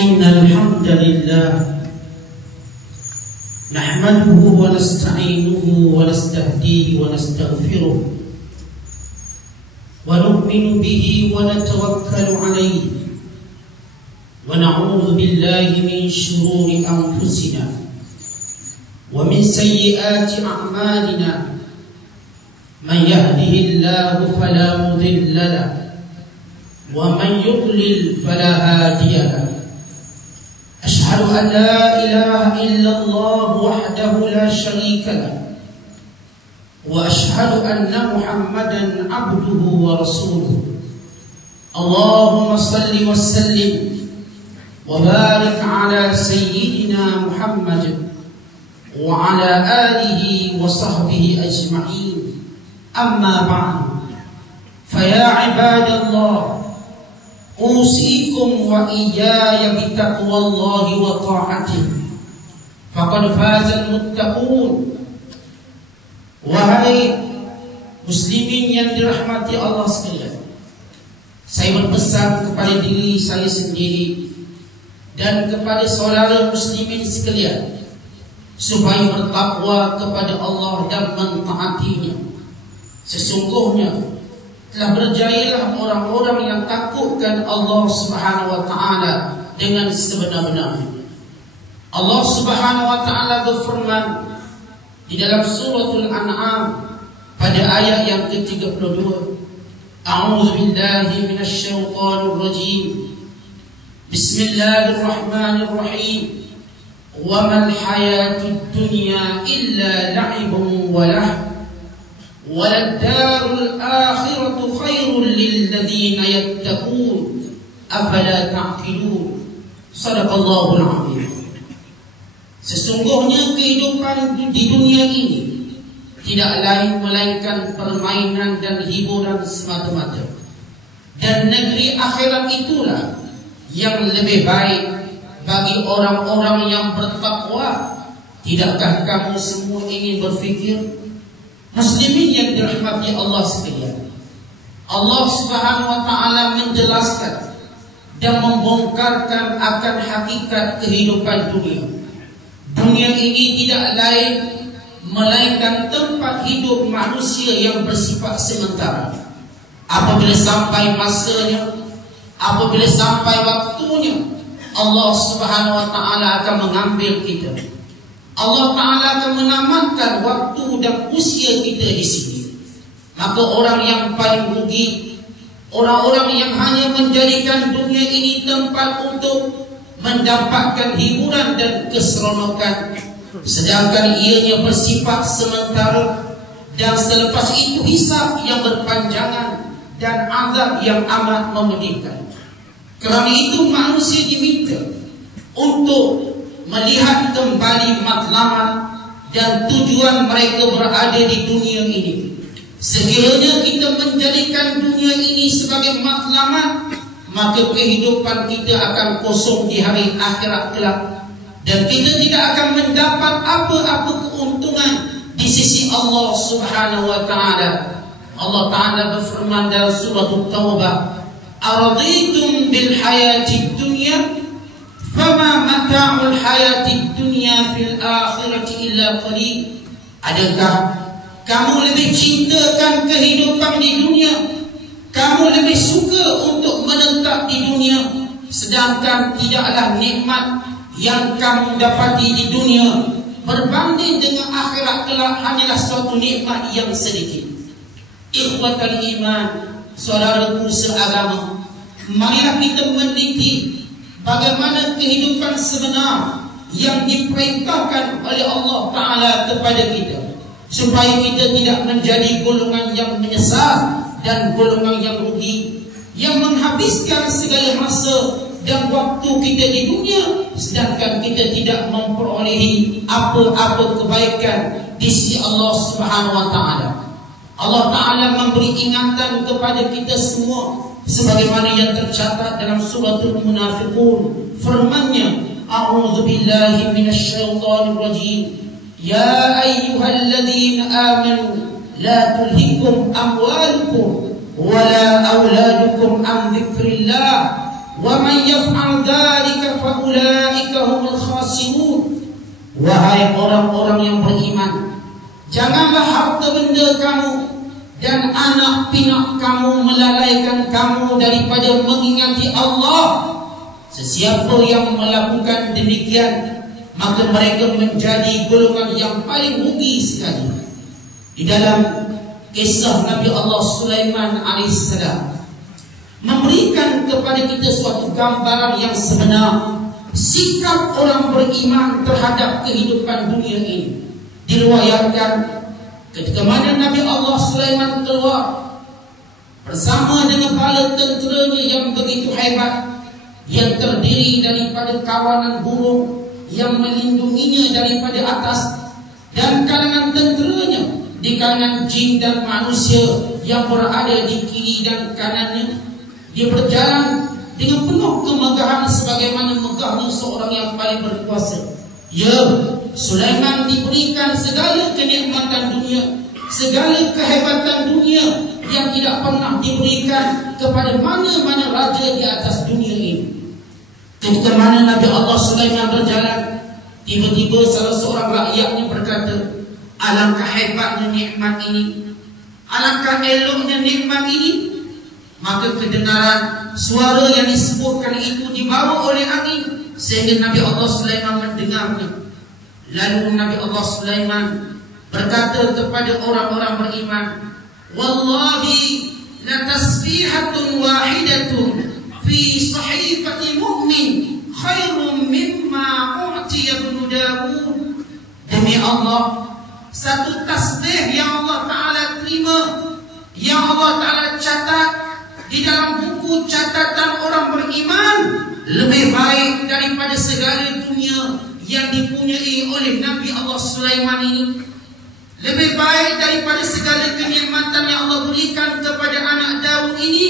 إن الحمد لله نحمده ونستعينه ونستهديه ونستغفره ونؤمن به ونتوكل عليه ونعوذ بالله من شرور أنفسنا ومن سيئات أعمالنا من يهده الله فلا مضل له ومن يضلل فلا هادي له. أشهد أن لا إله إلا الله وحده لا شريك له وأشهد أن محمدا عبده ورسوله. اللهم صل وسلم وبارك على سيدنا محمد وعلى آله وصحبه أجمعين. أما بعد، فيا عباد الله، أوصيكم وإياي بتقوى الله وطاعته فقد فاز المتقون. Wahai muslimin yang dirahmati Allah sekalian, saya berpesan kepada diri saya sendiri dan kepada saudara muslimin sekalian supaya bertakwa kepada Allah dan mentaatinya. Sesungguhnya telah berjayalah orang-orang yang takutkan Allah Subhanahu wa taala dengan sebenar-benarnya. Allah Subhanahu wa taala berfirman di dalam suratul An'am pada ayat yang ke-32, A'udzu billahi minasyaitonir rajim. Bismillahirrahmanirrahim. Wa mal hayatud dunya illa la'ibun wa lahu وَلَلدَّارُ الْآخِرَةُ خَيْرٌ لِلَّذِينَ يَتَّقُونَ أَفَلَا تَعْقِلُونَ. Sadaqallahul azim. Sesungguhnya kehidupan di dunia ini tidak lain melainkan permainan dan hiburan semata-mata, dan negeri akhirat itulah yang lebih baik bagi orang-orang yang bertakwa. Tidakkah kamu semua ingin berfikir? Muslimin yang dirahmati Allah sekalian, Allah Subhanahu wa taala menjelaskan dan membongkarkan akan hakikat kehidupan dunia. Dunia ini tidak lain melainkan tempat hidup manusia yang bersifat sementara. Apabila sampai masanya, apabila sampai waktunya, Allah Subhanahu wa taala akan mengambil kita. Allah Ta'ala akan menamatkan waktu dan usia kita di sini. Maka orang yang paling rugi, orang-orang yang hanya menjadikan dunia ini tempat untuk mendapatkan hiburan dan keseronokan, sedangkan ianya bersifat sementara, dan selepas itu hisab yang berpanjangan dan azab yang amat memedihkan. Kerana itu manusia diminta untuk melihat kembali matlamat dan tujuan mereka berada di dunia ini. Sekiranya kita menjadikan dunia ini sebagai matlamat, maka kehidupan kita akan kosong di hari akhirat kelak, dan kita tidak akan mendapat apa-apa keuntungan di sisi Allah Subhanahu wa taala. Allah Ta'ala berfirman dalam surah At-Taubah, "Araditum bil hayatid dunya fama mata'ul hayatid dunya fil akhirati illa qalil." Adakah kamu lebih cintakan kehidupan di dunia? Kamu lebih suka untuk menetap di dunia, sedangkan tidaklah nikmat yang kamu dapati di dunia berbanding dengan akhirat kelak hanyalah suatu nikmat yang sedikit. Ikhwatal iman, saudaraku seagama, marilah kita meneliti bagaimana kehidupan sebenar yang diperintahkan oleh Allah Ta'ala kepada kita, supaya kita tidak menjadi golongan yang menyesal dan golongan yang rugi, yang menghabiskan segala masa dan waktu kita di dunia, sedangkan kita tidak memperolehi apa-apa kebaikan di sisi Allah Subhanahu wa Ta'ala. Allah Ta'ala memberi ingatan kepada kita semua sebagaimana yang tercatat dalam suratul Munafiqun. Firman-Nya, A'udzu billahi minasyaitonir rajim. Ya ayyuhalladzina amanu la tulhikum amwalukum wala auladukum an dzikrillah wa man yaf'al dzalika fa ulaika humul khasirun. Wahai orang-orang yang beriman, janganlah harta benda kamu dan anak pinak kamu melalaikan kamu daripada mengingati Allah. Sesiapa yang melakukan demikian, maka mereka menjadi golongan yang paling rugi sekali. Di dalam kisah Nabi Allah Sulaiman alaihissalam memberikan kepada kita suatu gambaran yang sebenar sikap orang beriman terhadap kehidupan dunia ini. Diriwayatkan ketika mana Nabi Allah Sulaiman keluar bersama dengan bala tenteranya yang begitu hebat, yang terdiri daripada kawanan burung yang melindunginya daripada atas, dan kalangan tenteranya di kalangan jin dan manusia yang berada di kiri dan kanannya. Dia berjalan dengan penuh kemegahan sebagaimana megahnya seorang yang paling berkuasa. Ya, Sulaiman diberikan segala kenikmatan dunia, segala kehebatan dunia yang tidak pernah diberikan kepada mana-mana raja di atas dunia ini. Ketika mana Nabi Allah Sulaiman berjalan, tiba-tiba salah seorang rakyatnya berkata, alangkah hebatnya nikmat ini, alangkah eloknya nikmat ini. Maka kedengaran suara yang disebutkan itu dibawa oleh angin sehingga Nabi Allah Sulaiman mendengarnya. Lalu Nabi Allah Sulaiman berkata kepada orang-orang beriman, wallahi la tasbihatun wahidatun fi sahifati mu'min khairun mimma u'tiya ibn Dawud. Demi Allah, satu tasbih yang Allah Ta'ala terima, yang Allah Ta'ala catat di dalam buku catatan orang beriman, lebih baik daripada segala dunia yang dipunyai oleh Nabi Allah Sulaiman ini. Lebih baik daripada segala kenikmatan yang Allah berikan kepada anak Daud ini.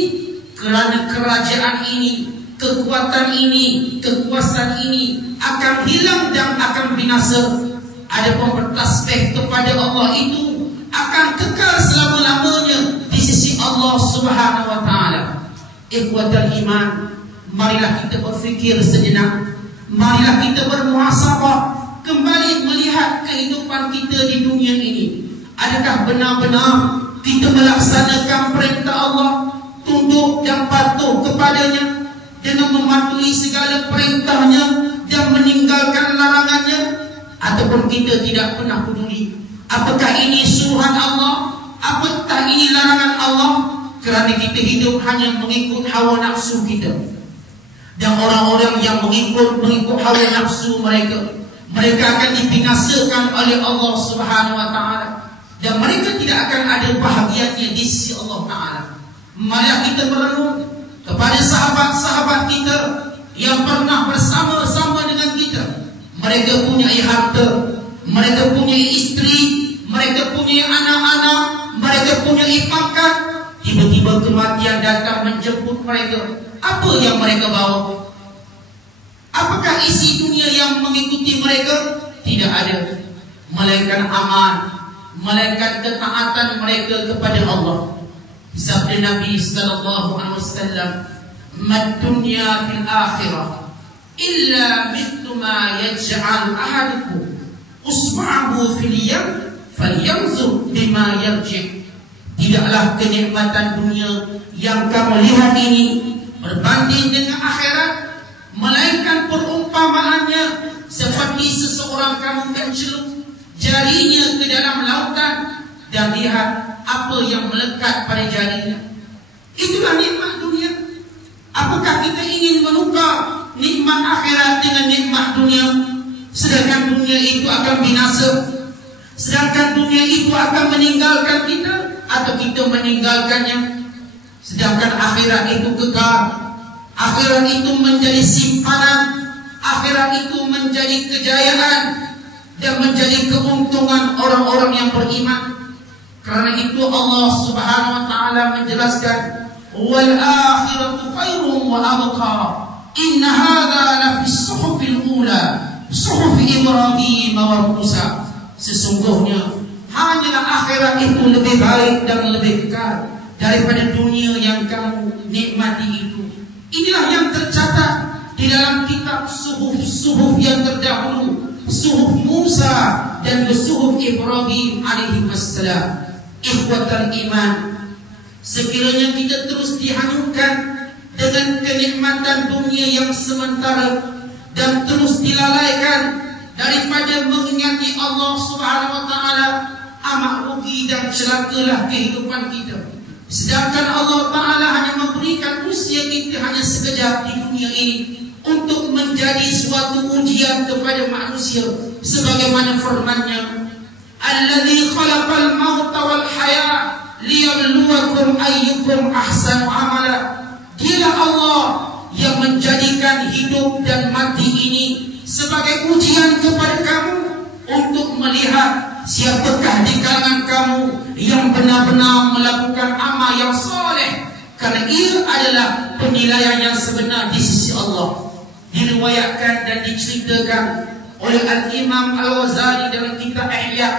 Kerana kerajaan ini, kekuatan ini, kekuasaan ini akan hilang dan akan binasa. Adapun bertasbih kepada Allah itu akan kekal selama-lamanya di sisi Allah Subhanahu wa Ta'ala. Ikhwatal iman, marilah kita berfikir sejenak, marilah kita bermuhasabah, kembali melihat kehidupan kita di dunia ini. Adakah benar-benar kita melaksanakan perintah Allah, tunduk dan patuh kepadanya dengan mematuhi segala perintahnya dan meninggalkan larangannya? Ataupun kita tidak pernah peduli apakah ini suruhan Allah, apakah ini larangan Allah, kerana kita hidup hanya mengikut hawa nafsu kita. Dan orang-orang yang mengikut hawa nafsu mereka akan dibinasakan oleh Allah Subhanahu wa Ta'ala, dan mereka tidak akan ada bahagianya di sisi Allah Ta'ala. Mari kita merenung kepada sahabat-sahabat kita yang pernah bersama-sama dengan kita. Mereka punya harta, mereka punya isteri, mereka punya anak-anak, mereka punya pangkat. Tiba-tiba kematian datang menjemput mereka. Apa yang mereka bawa? Apakah isi dunia yang mengikuti mereka? Tidak ada, melainkan amal, melainkan ketaatan mereka kepada Allah. Sabda Nabi sallallahu alaihi wasallam, "Mad dunya fil akhirah illa mithlu ma yaj'al ahadukum usba'ahu fil yam falyanzur bima yarji'." Tidaklah kenikmatan dunia yang kamu lihat ini berbanding dengan akhirat, melainkan perumpamaannya seperti seseorang kamu mencelup jarinya ke dalam lautan dan lihat apa yang melekat pada jarinya. Itulah nikmat dunia. Apakah kita ingin menukar nikmat akhirat dengan nikmat dunia? Sedangkan dunia itu akan binasa, sedangkan dunia itu akan meninggalkan kita, atau kita meninggalkannya? Sedangkan akhirat itu kekal, akhirat itu menjadi simpanan, akhirat itu menjadi kejayaan dan menjadi keuntungan orang-orang yang beriman. Karena itu Allah Subhanahu wa Ta'ala menjelaskan, wal akhiratu khairun wa abqa inna hadza la fi suhufil ula suhufi Ibrahim wa Musa. Sesungguhnya hanyalah akhirat itu lebih baik dan lebih kekal daripada dunia yang kamu nikmati itu. Inilah yang tercatat di dalam kitab suhuf yang terdahulu, suhuf Musa dan suhuf Ibrahim alaihi wassalam. Ikhwatal iman, sekiranya kita terus dihanyutkan dengan kenikmatan dunia yang sementara dan terus dilalaikan daripada mengingati Allah Subhanahu wa taala, amat rugi dan celakalah kehidupan kita. Sedangkan Allah Ta'ala hanya memberikan usia kita hanya sekejap di dunia ini untuk menjadi suatu ujian kepada manusia, sebagaimana firman-Nya, Alladzi khalaqal mauta wal haya liyabluwakum ayyukum ahsanu amala. Dialah Allah yang menjadikan hidup dan mati ini sebagai ujian kepada kamu untuk melihat siapakah di kalangan kamu yang benar-benar melakukan amal yang soleh, karena ia adalah penilaian yang sebenar di sisi Allah. Diriwayatkan dan diceritakan oleh Al-Imam Al-Ghazali dalam kitab Ihya,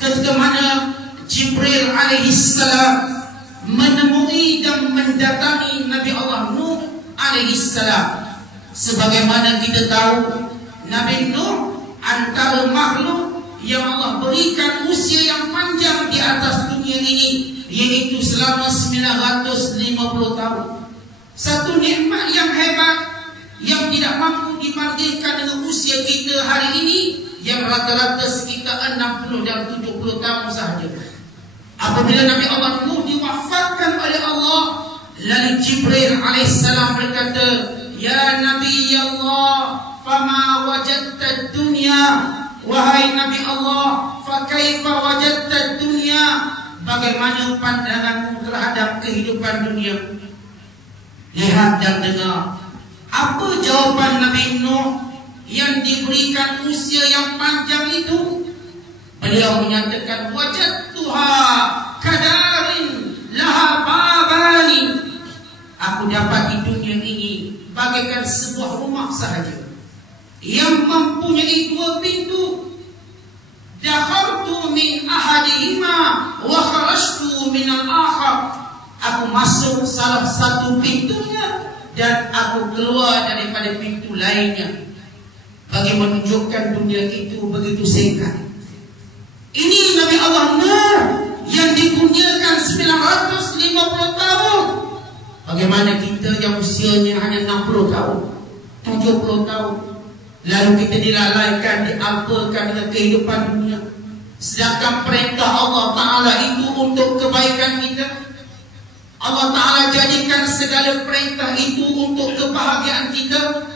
ketika mana Jibril alaihi salam menemui dan mendatangi Nabi Allah Nuh alaihi salam. Sebagaimana kita tahu, Nabi Nuh antara makhluk yang Allah berikan usia yang panjang di atas dunia ini, yaitu selama 950 tahun. Satu nikmat yang hebat yang tidak mampu dibandingkan dengan usia kita hari ini yang rata-rata sekitar 60 dan 70 tahun sahaja. Apabila Nabi Allah Nuh diwafatkan oleh Allah, lalu Jibril alaihissalam berkata, "Ya Nabi Allah, fama wajadta dunya?" Wahai Nabi Allah, fa kaifa wajadta dunya? Bagaimana pandanganmu terhadap kehidupan dunia? Lihat dan dengar apa jawaban Nabi Nuh yang diberikan usia yang panjang itu. Beliau menyatakan, wajadtuha kadarin laha babani. Aku dapat di dunia ini bagaikan sebuah rumah sahaja yang mempunyai dua pintu. Dakhaltu min ahadihima wa kharajtu min al-akhar. Aku masuk salah satu pintunya dan aku keluar daripada pintu lainnya. Bagi menunjukkan dunia itu begitu singkat. Ini Nabi Allah Nuh yang dikurniakan 950 tahun. Bagaimana kita yang usianya hanya 60 tahun, 70 tahun, lalu kita dilalaikan, diapakan dengan kehidupan dunia. Sedangkan perintah Allah Ta'ala itu untuk kebaikan kita. Allah Ta'ala jadikan segala perintah itu untuk kebahagiaan kita.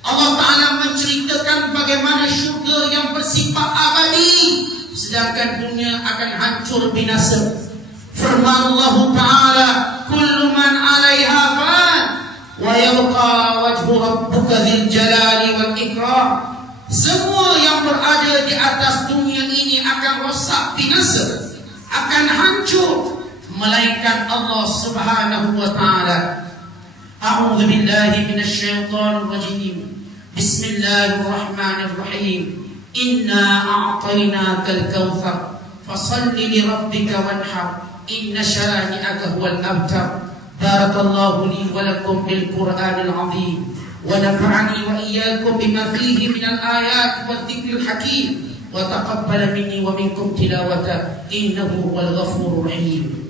Allah Ta'ala menceritakan bagaimana syurga yang bersifat abadi, sedangkan dunia akan hancur binasa. Firman Allah Ta'ala, kullu man 'alaiha fan wa yabqa wajhu rabbuka dzil jalali wal ikram. Semua yang berada di atas dunia ini akan rosak binasa, akan hancur, melainkan Allah Subhanahu wa Ta'ala. A'udzu billahi minasy syaithanir rajim. Bismillahirrahmanirrahim. Inna a'tainakal kautsar fashalli li rabbika wanhar inna syani'aka huwal abtar. Barakallahu li wa lakum bil Qur'anil 'azim wa nafa'ani wa iyyakum bima fihi minal ayati wadh-dhikril hakim wa taqabbal minni wa minkum tilawata innahu huwal ghafurur rahim.